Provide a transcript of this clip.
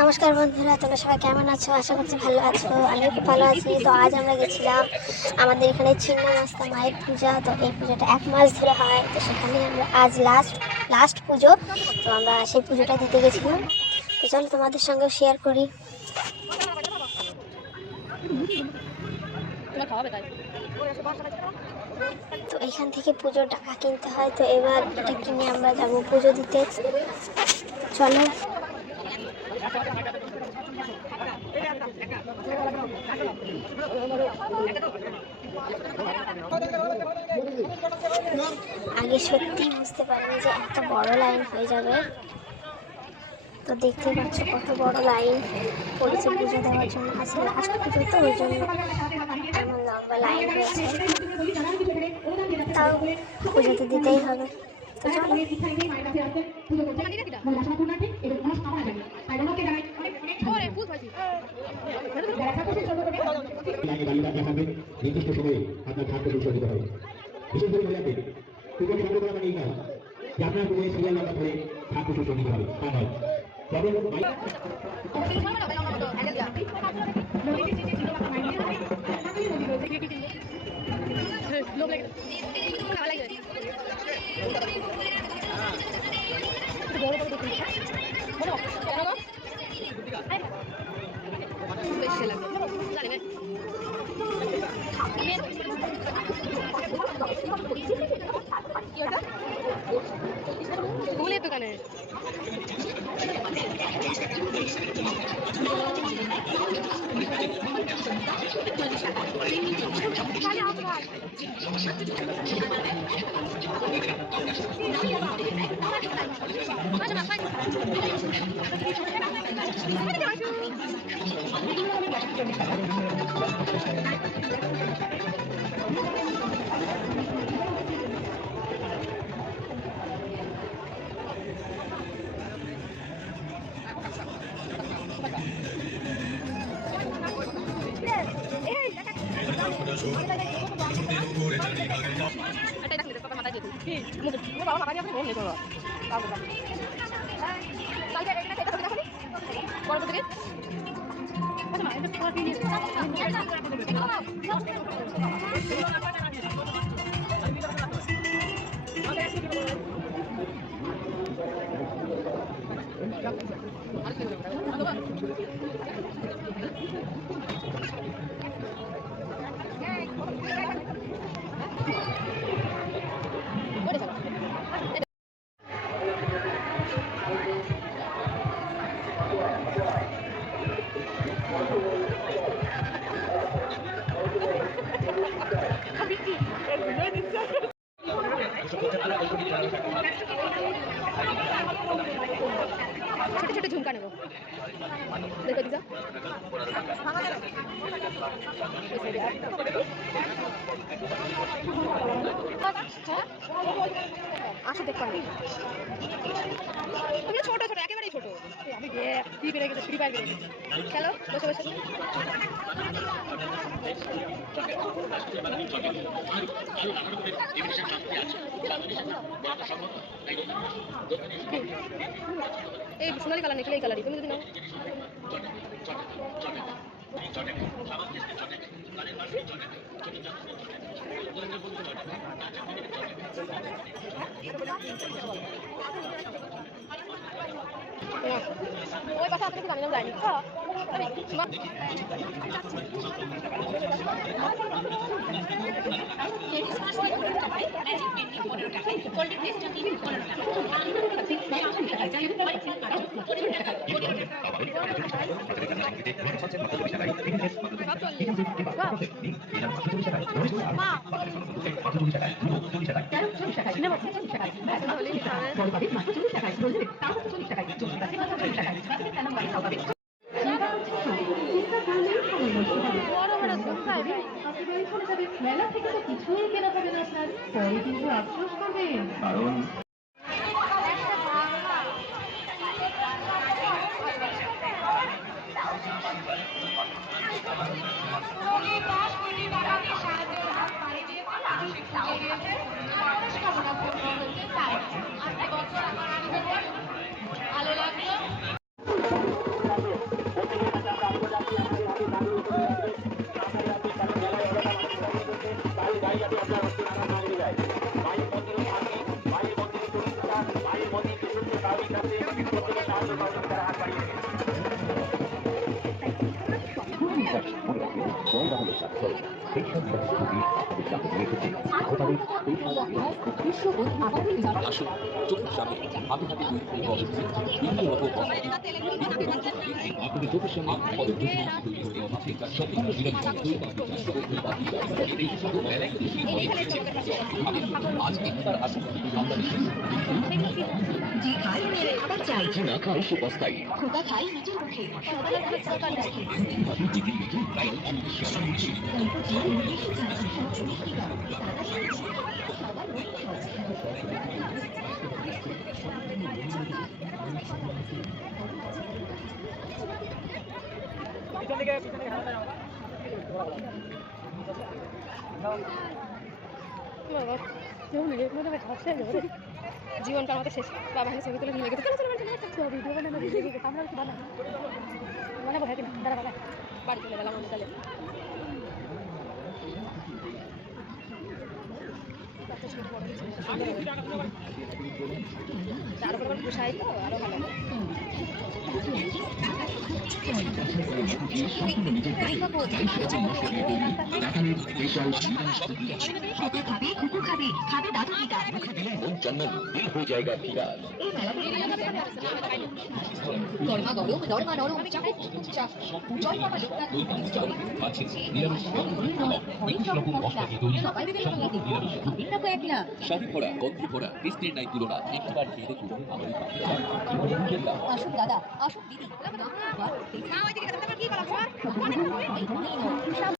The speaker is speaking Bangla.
নমস্কার বন্ধুরা, তোমরা সবাই কেমন আছো? আশা করছি ভালো আছো। আমিও খুব ভালো আছি। তো আজ আমরা গেছিলাম আমাদের এখানে ছিন্নমস্তা মায়ের পূজা। তো এই পুজোটা 1 মাস ধরে হয়। তো সেখানে আমরা আজ লাস্ট পুজো। তো আমরা সেই পুজোটা দিতে গেছিলাম। তো চলো তোমাদের সঙ্গেও শেয়ার করি। তো এখান থেকে পুজোর টাকা কিনতে হয়। তো এবার এটা কিনে আমরা যাবো পুজো দিতে। চলো। আগে সত্যি বুঝতে পারিনি যে এত বড় লাইন হয়ে যাবে। তো দেখতে পাচ্ছ কত বড় লাইন পড়েছে পুজো দেওয়ার জন্য। আজকে লাস্ট পুজো, তো ওই জন্য এমন লম্বা লাইন হয়েছে। তাও পুজো তো দিতেই হবে। তো চলো। নির্দিষ্ট সময়ে আপনার খাদ্য পরিষেবা দিতে হবে। বিশেষ করে মহিলাকে পুজো খাদ্য করা মানে এই নয় যে আপনার পুজোয় সিরিয়াল নাম্বার ধরে খাদ্য পরিষেবা দিতে হবে, তা নয়। তবে ফুলের দোকানে ছোট ছোট ঝুমকা নেবো। দেখো দিদা আসো দেখো তুমি ছোট ছোট একেবারেই ছোট। আমি ফ্রি পেরে গেছে, ফ্রি ফায়ার পেরে গেছে। খেলো বসে বসে। এই সোনালি কালার নাকি? এই কালারই তুমি যদি নাও। ওই কথা আপনাকে জানি না, যাইনি। মেলা থেকে তো কিছুই কেনা হবে না আপনার, পরে কিন্তু আফসোস করবেন। কারণ ভালো লাগলো। আসুন চোখের সামনে হাতে হাতে তৈরি করে বসেছে বিভিন্ন রকম আপনাদের চোখের সামনে পদক্ষেপ সম্পূর্ণ আজ ইফতার আসুন আমরা যে খাই আবার চাই না খাও সুপাস্তাই খোকা খাই নিজের মুখে সবাই খায় সরকার মুখে কিন্তু যে নির্দেশে খায় সংস্কৃতি গান সবার মনে জীবনটা আমাদের শেষ বাবা হাতে ছবি তুলে নিয়ে গেছে চলো চলো ছবি ভিডিও বানানো আমরা কি বানাবো বানাবো হ্যাঁ কিনা দাঁড়া বাবা বাড়ি চলে গেলাম আমি তাহলে তার উপর পোষাই তো আরো ভালো খোকা খাবে খুকু খাবে খাবে দাদু টিকা মন জান্নাত দিল হয়ে জায়গা ফিরাল এই মেলাতে গরমা গরম নরমা নরম চাপে চা জল পাতা লোকটা আছে নিরামিষ সবাই বিভিন্ন এক না স্বাদে ভরা গন্ধে ভরা টেস্টের নাই তুলনা একবার খেয়ে দেখুন আমাদের পাশে আসুন দাদা আসুন দিদি